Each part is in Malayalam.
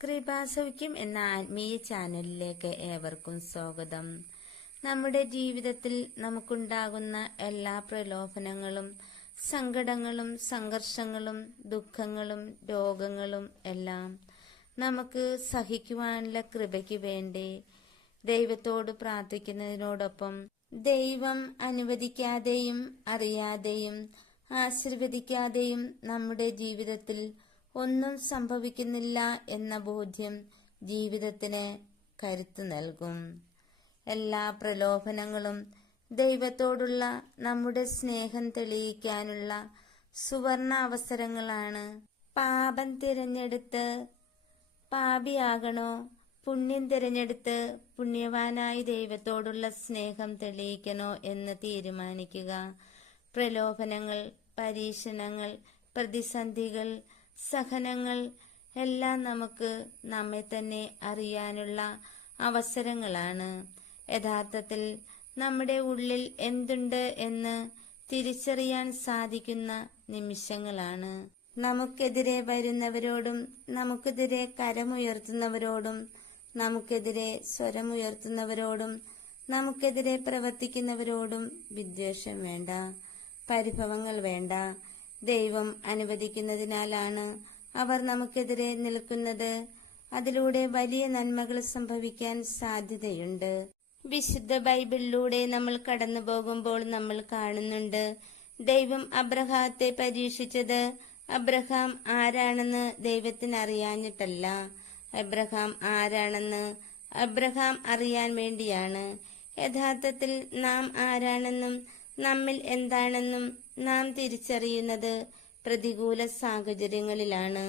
കൃപാസൗഖ്യം എന്ന ആത്മീയ ചാനലിലേക്ക് ഏവർക്കും സ്വാഗതം. നമ്മുടെ ജീവിതത്തിൽ നമുക്കുണ്ടാകുന്ന എല്ലാ പ്രലോഭനങ്ങളും സങ്കടങ്ങളും സംഘർഷങ്ങളും ദുഃഖങ്ങളും രോഗങ്ങളും എല്ലാം നമുക്ക് സഹിക്കുവാനുള്ള കൃപയ്ക്ക് വേണ്ടി ദൈവത്തോട് പ്രാർത്ഥിക്കുന്നതിനോടൊപ്പം ദൈവം അനുവദിക്കാതെയും അറിയാതെയും ആശീർവദിക്കാതെയും നമ്മുടെ ജീവിതത്തിൽ ഒന്നും സംഭവിക്കുന്നില്ല എന്ന ബോധ്യം ജീവിതത്തിന് കരുത്തു നൽകും. എല്ലാ പ്രലോഭനങ്ങളും ദൈവത്തോടുള്ള നമ്മുടെ സ്നേഹം തെളിയിക്കാനുള്ള സുവർണ അവസരങ്ങളാണ്. പാപം തിരഞ്ഞെടുത്ത് പാപിയാകണോ? പുണ്യം തിരഞ്ഞെടുത്ത് പുണ്യവാനായി ദൈവത്തോടുള്ള സ്നേഹം തെളിയിക്കണോ എന്ന് തീരുമാനിക്കുക. പ്രലോഭനങ്ങൾ പരീക്ഷണങ്ങൾ പ്രതിസന്ധികൾ സഹനങ്ങൾ എല്ലാം നമുക്ക് നമ്മെ തന്നെ അറിയാനുള്ള അവസരങ്ങളാണ്. യഥാർത്ഥത്തിൽ നമ്മുടെ ഉള്ളിൽ എന്തുണ്ട് എന്ന് തിരിച്ചറിയാൻ സാധിക്കുന്ന നിമിഷങ്ങളാണ്. നമുക്കെതിരെ വരുന്നവരോടും നമുക്കെതിരെ കരമുയർത്തുന്നവരോടും നമുക്കെതിരെ സ്വരമുയർത്തുന്നവരോടും നമുക്കെതിരെ പ്രവർത്തിക്കുന്നവരോടും വിദ്വേഷം വേണ്ട പരിഭവങ്ങൾ വേണ്ട. ദൈവം അനുവദിക്കുന്നതിനാലാണ് അവർ നമുക്കെതിരെ നിൽക്കുന്നത്. അതിലൂടെ വലിയ നന്മകൾ സംഭവിക്കാൻ സാധ്യതയുണ്ട്. വിശുദ്ധ ബൈബിളിലൂടെ നമ്മൾ കടന്നു പോകുമ്പോൾ നമ്മൾ കാണുന്നുണ്ട്. ദൈവം അബ്രഹാത്തെ പരീക്ഷിച്ചത് അബ്രഹാം ആരാണെന്ന് ദൈവത്തിന് അറിയാഞ്ഞിട്ടല്ല. അബ്രഹാം ആരാണെന്ന് അബ്രഹാം അറിയാൻ വേണ്ടിയാണ്. യഥാർത്ഥത്തിൽ നാം ആരാണെന്നും നമ്മിൽ എന്താണെന്നും നാം തിരിച്ചറിയുന്നത് പ്രതികൂല സാഹചര്യങ്ങളിലാണ്.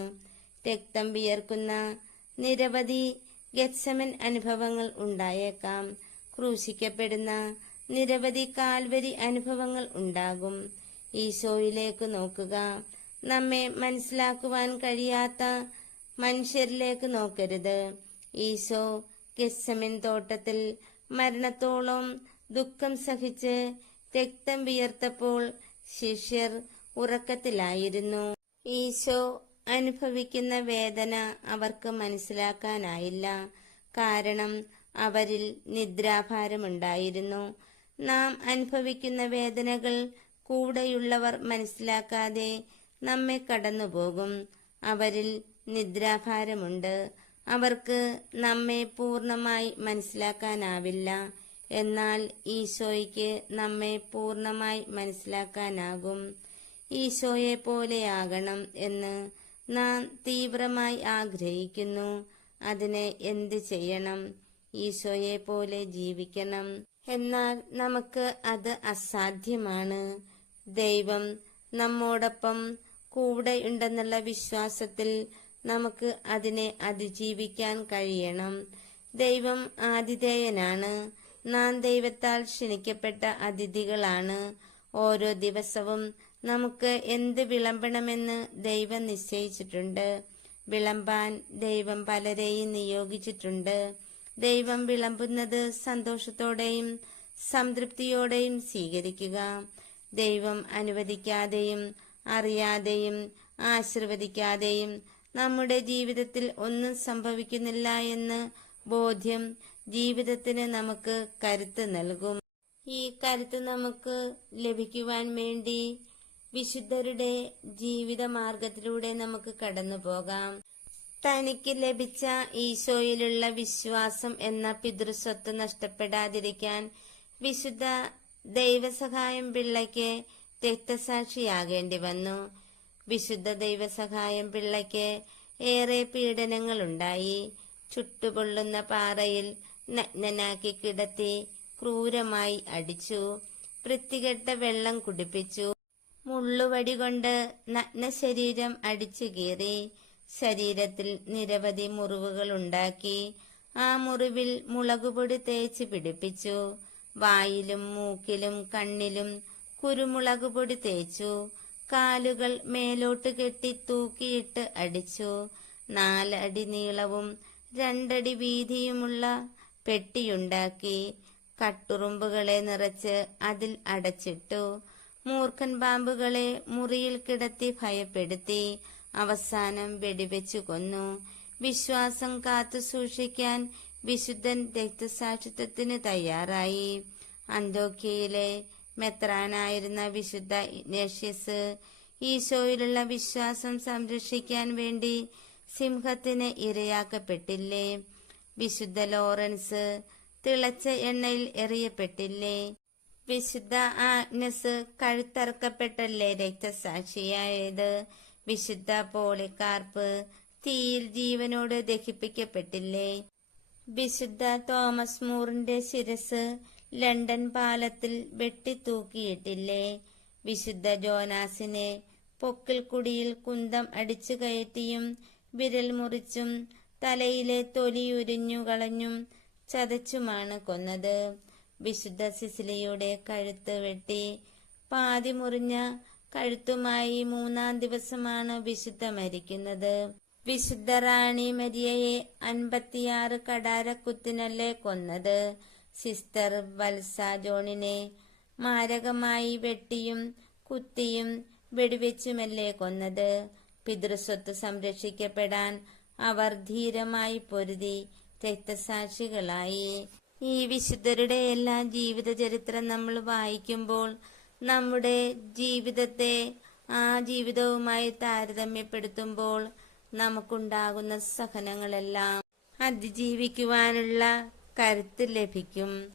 രക്തം വിയർക്കുന്ന നിരവധി ഗച്ഛമൻ അനുഭവങ്ങൾ ഉണ്ടായേക്കാം. ക്രൂശിക്കപ്പെടുന്ന നിരവധി കാൽവരി അനുഭവങ്ങൾ ഉണ്ടാകും. ഈശോയിലേക്ക് നോക്കുക. നമ്മെ മനസ്സിലാക്കുവാൻ കഴിയാത്ത മനുഷ്യരിലേക്ക് നോക്കരുത്. ഈശോ ഗസ്സമിൻ തോട്ടത്തിൽ മരണത്തോളം ദുഃഖം സഹിച്ച് രക്തം വിയർത്തപ്പോൾ ശിഷ്യർ ഉറക്കത്തിലായിരുന്നു. ഈശോ അനുഭവിക്കുന്ന വേദന അവർക്ക് മനസ്സിലാക്കാനായില്ല. കാരണം അവരിൽ നിദ്രാഭാരമുണ്ടായിരുന്നു. നാം അനുഭവിക്കുന്ന വേദനകൾ കൂടെയുള്ളവർ മനസ്സിലാക്കാതെ നമ്മെ കടന്നുപോകും. അവരിൽ നിദ്രാഭാരമുണ്ട്. അവർക്ക് നമ്മെ പൂർണമായി മനസ്സിലാക്കാനാവില്ല. എന്നാൽ ഈശോയ്ക്ക് നമ്മെ പൂർണമായി മനസ്സിലാക്കാനാകും. ഈശോയെ പോലെയാകണം എന്ന് നാം തീവ്രമായി ആഗ്രഹിക്കുന്നു. അതിനെ എന്ത് ചെയ്യണം? ഈശോയെ പോലെ ജീവിക്കണം. എന്നാൽ നമുക്ക് അത് അസാധ്യമാണ്. ദൈവം നമ്മോടൊപ്പം കൂടെ ഉണ്ടെന്നുള്ള വിശ്വാസത്തിൽ നമുക്ക് അതിനെ അതിജീവിക്കാൻ കഴിയണം. ദൈവം ആതിഥേയനാണ്. നാം ദൈവത്താൽ ക്ഷണിക്കപ്പെട്ട അതിഥികളാണ്. ഓരോ ദിവസവും നമുക്ക് എന്ത് വിളമ്പണമെന്ന് ദൈവം നിശ്ചയിച്ചിട്ടുണ്ട്. വിളമ്പാൻ ദൈവം പലരെയും നിയോഗിച്ചിട്ടുണ്ട്. ദൈവം വിളമ്പുന്നത് സന്തോഷത്തോടെയും സംതൃപ്തിയോടെയും സ്വീകരിക്കുക. ദൈവം അനുവദിക്കാതെയും അറിയാതെയും ആശീർവദിക്കാതെയും നമ്മുടെ ജീവിതത്തിൽ ഒന്നും സംഭവിക്കുന്നില്ല എന്ന് ബോധ്യം ജീവിതത്തിന് നമുക്ക് കരുത്ത് നൽകും. ഈ കരുത്ത് നമുക്ക് ലഭിക്കുവാൻ വേണ്ടി വിശുദ്ധരുടെ ജീവിത മാർഗത്തിലൂടെ നമുക്ക് കടന്നു പോകാം. തനിക്ക് ലഭിച്ച ഈശോയിലുള്ള വിശ്വാസം എന്ന പിതൃസ്വത്ത് നഷ്ടപ്പെടാതിരിക്കാൻ വിശുദ്ധ ദൈവസഹായം പിള്ളയ്ക്ക് രക്തസാക്ഷിയാകേണ്ടി വന്നു. വിശുദ്ധ ദൈവസഹായം പിള്ളയ്ക്ക് ഏറെ പീഡനങ്ങളുണ്ടായി. ചുട്ടുപൊള്ളുന്ന പാറയിൽ നഗ്നനാക്കി കിടത്തി ക്രൂരമായി അടിച്ചു. വൃത്തികെട്ട വെള്ളം കുടിപ്പിച്ചു. മുള്ളുവടി കൊണ്ട് നഗ്ന ശരീരം അടിച്ചു കീറി. ശരീരത്തിൽ നിരവധി മുറിവുകൾ ഉണ്ടാക്കി. ആ മുറിവിൽ മുളകുപൊടി തേച്ച് പിടിപ്പിച്ചു. വായിലും മൂക്കിലും കണ്ണിലും കുരുമുളക് പൊടി തേച്ചു. കാലുകൾ മേലോട്ട് കെട്ടി തൂക്കിയിട്ട് അടിച്ചു. നാലടി നീളവും രണ്ടടി വീതിയുമുള്ള പെട്ടിയുണ്ടാക്കി കട്ടുറുമ്പുകളെ നിറച്ച് അതിൽ അടച്ചിട്ടു. മൂർഖൻ പാമ്പുകളെ മുറിയിൽ കിടത്തി ഭയപ്പെടുത്തി അവസാനം വെടിവെച്ചു കൊന്നു. വിശ്വാസം കാത്തു സൂക്ഷിക്കാൻ വിശുദ്ധൻ രക്തസാക്ഷിത്വത്തിന് തയ്യാറായി. അന്തോക്കിയയിലെ മെത്രാനായിരുന്ന വിശുദ്ധ ഇഗ്നേഷ്യസ് ഈശോയിലുള്ള വിശ്വാസം സംരക്ഷിക്കാൻ വേണ്ടി സിംഹത്തിന് ഇരയാക്കപ്പെട്ടില്ലേ? വിശുദ്ധ ലോറൻസ് തിളച്ച എണ്ണയിൽ എറിയപ്പെട്ടില്ലേ? വിശുദ്ധ ആഗ്നസ് കഴുത്തറക്കപ്പെട്ടല്ലേ രക്തസാക്ഷിയായത്? വിശുദ്ധ പോളിക്കാർപ്പ് തീയിൽ ജീവനോട് ദഹിപ്പിക്കപ്പെട്ടില്ലേ? വിശുദ്ധ തോമസ് മൂറിന്റെ ശിരസ് ലണ്ടൻ പാലത്തിൽ വെട്ടിത്തൂക്കിയിട്ടില്ലേ? വിശുദ്ധ ജോനാസിനെ പൊക്കിൽ കുടിയിൽ കുന്തം അടിച്ചു കയറ്റിയും വിരൽ മുറിച്ചും തലയിലെ തൊലി ഉരിഞ്ഞു കളഞ്ഞും ചതച്ചുമാണ് കൊന്നത്. വിശുദ്ധ സിസിലിയുടെ കഴുത്ത് വെട്ടി പാതി മുറിഞ്ഞ കഴുത്തുമായി മൂന്നാം ദിവസമാണ് വിശുദ്ധ മരിക്കുന്നത്. വിശുദ്ധ റാണി മരിയയെ അൻപത്തിയാറ് കടാരക്കുത്തിനല്ലേ കൊന്നത്. സിസ്റ്റർ വത്സ ജോണിനെ മാരകമായി വെട്ടിയും കുത്തിയും വെടിവെച്ചുമല്ലേ കൊന്നത്. പിതൃസ്വത്ത് സംരക്ഷിക്കപ്പെടാൻ അവർ ധീരമായി പൊരുതി രക്തസാക്ഷികളായി. ഈ വിശുദ്ധരുടെ എല്ലാ ജീവിത ചരിത്രം നമ്മൾ വായിക്കുമ്പോൾ നമ്മുടെ ജീവിതത്തെ ആ ജീവിതവുമായി താരതമ്യപ്പെടുത്തുമ്പോൾ നമുക്കുണ്ടാകുന്ന സഹനങ്ങളെല്ലാം അതിജീവിക്കുവാനുള്ള കരുത്ത് ലഭിക്കും.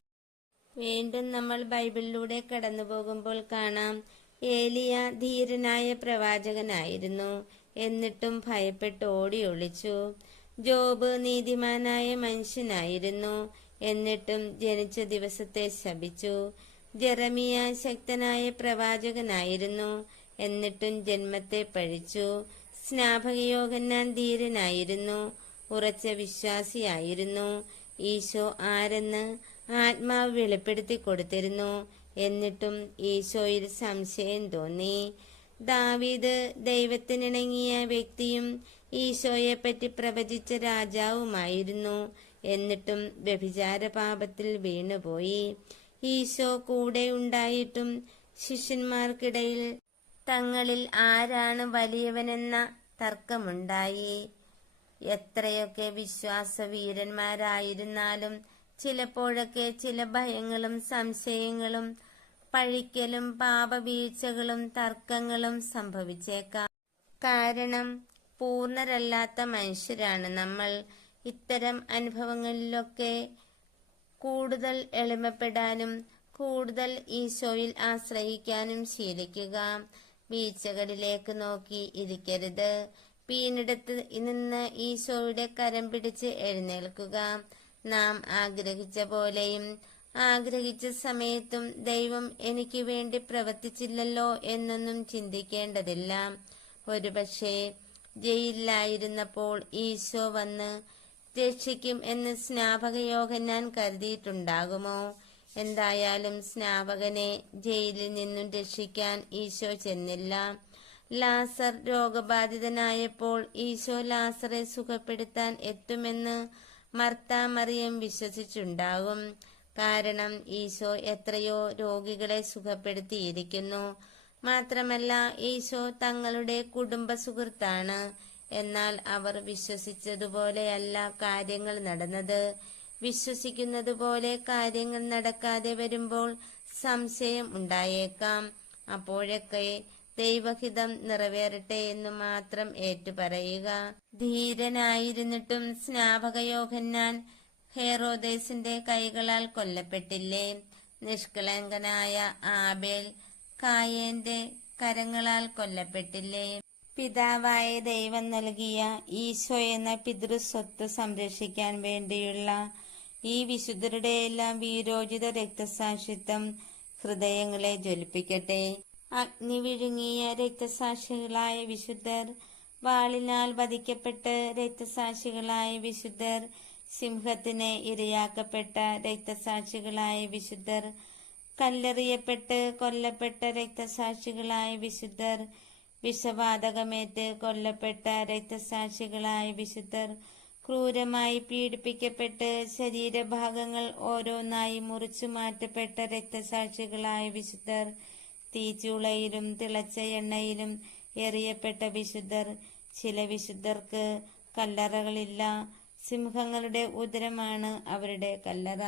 വീണ്ടും നമ്മൾ ബൈബിളിലൂടെ കടന്നു പോകുമ്പോൾ കാണാം ഏലിയ ധീരനായ പ്രവാചകനായിരുന്നു. എന്നിട്ടും ഭയപ്പെട്ട് ഓടി ഒളിച്ചു. ജോബ് നീതിമാനായ മനുഷ്യനായിരുന്നു. എന്നിട്ടും ജനിച്ച ദിവസത്തെ ശപിച്ചു. ജെറമിയ ശക്തനായ പ്രവാചകനായിരുന്നു. എന്നിട്ടും ജന്മത്തെ പഴിച്ചു. സ്നാപകയോഗന്നാൻ ധീരനായിരുന്നു. ഉറച്ച വിശ്വാസിയായിരുന്നു. ഈശോ ആരെന്ന് ആത്മാവ് വെളിപ്പെടുത്തി കൊടുത്തിരുന്നു എന്നിട്ടും ഈശോയിൽ സംശയം തോന്നി. ദാവീദ് ദൈവത്തിനിണങ്ങിയ വ്യക്തിയും ഈശോയെപ്പറ്റി പ്രവചിച്ച രാജാവുമായിരുന്നു. എന്നിട്ടും വ്യഭിചാര പാപത്തിൽ വീണുപോയി. ഈശോ കൂടെ ഉണ്ടായിട്ടും ശിഷ്യന്മാർക്കിടയിൽ തങ്ങളിൽ ആരാണ് വലിയവനെന്ന തർക്കമുണ്ടായി. എത്രയൊക്കെ വിശ്വാസവീരന്മാരായിരുന്നാലും ചിലപ്പോഴൊക്കെ ചില ഭയങ്ങളും സംശയങ്ങളും പഴിക്കലും പാപവീഴ്ചകളും തർക്കങ്ങളും സംഭവിച്ചേക്കാം. കാരണം പൂർണരല്ലാത്ത മനുഷ്യരാണ് നമ്മൾ. ഇത്തരം അനുഭവങ്ങളിലൊക്കെ കൂടുതൽ എളിമപ്പെടാനും കൂടുതൽ ഈശോയിൽ ആശ്രയിക്കാനും ശീലിക്കുക. വീഴ്ചകളിലേക്ക് നോക്കി ഇരിക്കരുത്. വീണിടത്ത് നിന്ന് ഈശോയുടെ കരം പിടിച്ച് എഴുന്നേൽക്കുക. നാം ആഗ്രഹിച്ച പോലെയും ആഗ്രഹിച്ച സമയത്തും ദൈവം എനിക്ക് വേണ്ടി പ്രവർത്തിച്ചില്ലല്ലോ എന്നൊന്നും ചിന്തിക്കേണ്ടതില്ല. ഒരുപക്ഷെ ജയിലിലായിരുന്നപ്പോൾ ഈശോ വന്ന് രക്ഷിക്കും എന്ന് സ്നാപക ഞാൻ കരുതിയിട്ടുണ്ടാകുമോ? എന്തായാലും സ്നാപകനെ ജയിലിൽ നിന്നും രക്ഷിക്കാൻ ഈശോ ചെന്നില്ല. ലാസർ രോഗബാധിതനായപ്പോൾ ഈശോ ലാസറെ സുഖപ്പെടുത്താൻ എത്തുമെന്ന് മർത്ത മറിയം വിശ്വസിച്ചുണ്ടാകും. കാരണം ഈശോ എത്രയോ രോഗികളെ സുഖപ്പെടുത്തിയിരിക്കുന്നു. മാത്രമല്ല ഈശോ തങ്ങളുടെ കുടുംബ സുഹൃത്താണ്. എന്നാൽ അവർ വിശ്വസിച്ചതുപോലെയല്ല കാര്യങ്ങൾ നടന്നത്. വിശ്വസിക്കുന്നത് പോലെ കാര്യങ്ങൾ നടക്കാതെ വരുമ്പോൾ സംശയം ഉണ്ടായേക്കാം. അപ്പോഴൊക്കെ ദൈവഹിതം നിറവേറട്ടെ എന്നു മാത്രം ഏറ്റുപറയുക. ധീരനായിരുന്നിട്ടും സ്നാപകയോഹന്നാൻ ഹേറോദേസിന്റെ കൈകളാൽ കൊല്ലപ്പെട്ടില്ലേ? നിഷ്കളങ്കനായ ആബേൽ കായേന്റെ കരങ്ങളാൽ കൊല്ലപ്പെട്ടില്ലേ? പിതാവായ ദൈവം നൽകിയ ഈശോ എന്ന പിതൃസ്വത്ത് സംരക്ഷിക്കാൻ വേണ്ടിയുള്ള ഈ വിശുദ്ധരുടെ എല്ലാം വീരോചിത രക്തസാക്ഷിത്വം ഹൃദയങ്ങളെ ജ്വലിപ്പിക്കട്ടെ. അഗ്നി വിഴുങ്ങിയ രക്തസാക്ഷികളായ വിശുദ്ധർ വാളിനാൽ വധിക്കപ്പെട്ട് രക്തസാക്ഷികളായ വിശുദ്ധർ സിംഹത്തിന് ഇരയാക്കപ്പെട്ട രക്തസാക്ഷികളായ വിശുദ്ധർ കല്ലെറിയപ്പെട്ട് കൊല്ലപ്പെട്ട രക്തസാക്ഷികളായ വിശുദ്ധർ വിഷവാതകമേറ്റ് കൊല്ലപ്പെട്ട രക്തസാക്ഷികളായ വിശുദ്ധർ ക്രൂരമായി പീഡിപ്പിക്കപ്പെട്ട് ശരീരഭാഗങ്ങൾ ഓരോന്നായി മുറിച്ചു മാറ്റപ്പെട്ട രക്തസാക്ഷികളായ വിശുദ്ധർ തീച്ചൂളയിലും തിളച്ച എണ്ണയിലും എറിയപ്പെട്ട വിശുദ്ധർ ചില വിശുദ്ധർക്ക് കല്ലറകളില്ല. സിംഹങ്ങളുടെ ഉദരമാണ് അവരുടെ കല്ലറ.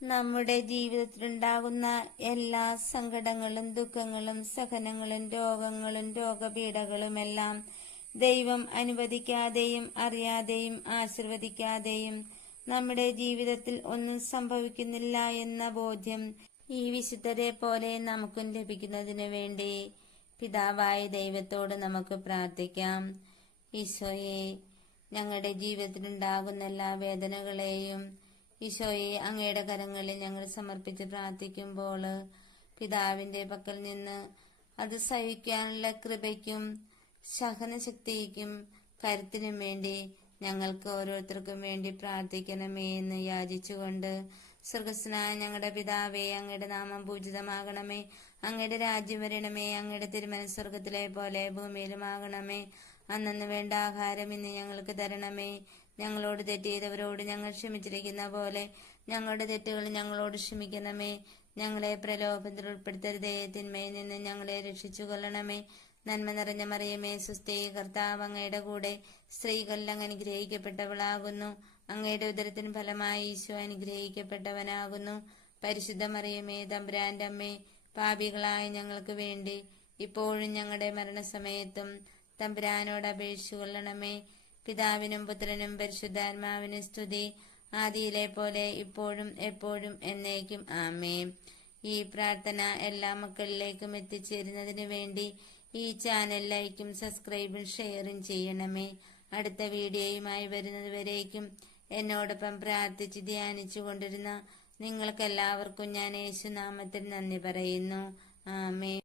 നമ്മുടെ ജീവിതത്തിലുണ്ടാകുന്ന എല്ലാ സങ്കടങ്ങളും ദുഃഖങ്ങളും സഹനങ്ങളും രോഗങ്ങളും രോഗപീഠകളുമെല്ലാം ദൈവം അനുവദിക്കാതെയും അറിയാതെയും ആശീർവദിക്കാതെയും നമ്മുടെ ജീവിതത്തിൽ ഒന്നും സംഭവിക്കുന്നില്ല എന്ന ബോധ്യം ഈ വിശുദ്ധരെ പോലെ നമുക്കും ലഭിക്കുന്നതിന് വേണ്ടി പിതാവായ ദൈവത്തോട് നമുക്ക് പ്രാർത്ഥിക്കാം. ഈശോയെ ഞങ്ങളുടെ ജീവിതത്തിലുണ്ടാകുന്ന എല്ലാ വേദനകളെയും ഈശോയെ അങ്ങയുടെ കരങ്ങളിൽ ഞങ്ങൾ സമർപ്പിച്ച് പ്രാർത്ഥിക്കുമ്പോൾ പിതാവിന്റെ പക്കൽ നിന്ന് അത് സഹിക്കാനുള്ള കൃപയ്ക്കും സഹനശക്തിക്കും കരുത്തിനും വേണ്ടി ഞങ്ങൾക്ക് ഓരോരുത്തർക്കും വേണ്ടി പ്രാർത്ഥിക്കണമേ എന്ന് യാചിച്ചുകൊണ്ട് സ്വർഗസ്നായ ഞങ്ങളുടെ പിതാവേ അങ്ങയുടെ നാമം പൂജിതമാകണമേ. അങ്ങയുടെ രാജ്യം വരണമേ അങ്ങയുടെ തിരുമന സ്വർഗത്തിലെ പോലെ ഭൂമിയിലുമാകണമേ. അന്നു വേണ്ട ആഹാരം ഇന്ന് ഞങ്ങൾക്ക് തരണമേ. ഞങ്ങളോട് തെറ്റ് ഞങ്ങൾ ക്ഷമിച്ചിരിക്കുന്ന പോലെ ഞങ്ങളുടെ തെറ്റുകൾ ഞങ്ങളോട് ക്ഷമിക്കണമേ. ഞങ്ങളെ പ്രലോഭത്തിൽ ഉൾപ്പെടുത്തരുതേ. തിന്മയിൽ നിന്ന് ഞങ്ങളെ രക്ഷിച്ചു കൊള്ളണമേ നന്മ നിറഞ്ഞ മറിയമേ സുസ്ഥേ കർത്താവ് അങ്ങയുടെ കൂടെ സ്ത്രീകളിൽ അങ്ങ് അനുഗ്രഹിക്കപ്പെട്ടവളാകുന്നു. അങ്ങയുടെ ഉദരത്തിന് ഫലമായി ഈശോ അനുഗ്രഹിക്കപ്പെട്ടവനാകുന്നു. പരിശുദ്ധ മറിയമേ തമ്പുരാന്റെ അമ്മേ പാപികളായ ഞങ്ങൾക്ക് വേണ്ടി ഇപ്പോഴും ഞങ്ങളുടെ മരണസമയത്തും തമ്പുരാനോട് അപേക്ഷിച്ചു കൊള്ളണമേ. പിതാവിനും പുത്രനും പരിശുദ്ധാത്മാവിനും സ്തുതി. ആദിയിലെ പോലെ ഇപ്പോഴും എപ്പോഴും എന്നേക്കും. ആമേ ഈ പ്രാർത്ഥന എല്ലാ മക്കളിലേക്കും എത്തിച്ചേരുന്നതിന് വേണ്ടി ഈ ചാനൽ ലൈക്കും സബ്സ്ക്രൈബും ഷെയറും ചെയ്യണമേ. അടുത്ത വീഡിയോയുമായി വരുന്നതുവരേക്കും എന്നോടൊപ്പം പ്രാർത്ഥിച്ച് ധ്യാനിച്ചു കൊണ്ടിരുന്ന നിങ്ങൾക്കെല്ലാവർക്കും ഞാൻ യേശുനാമത്തിൽ നന്ദി പറയുന്നു. ആമേ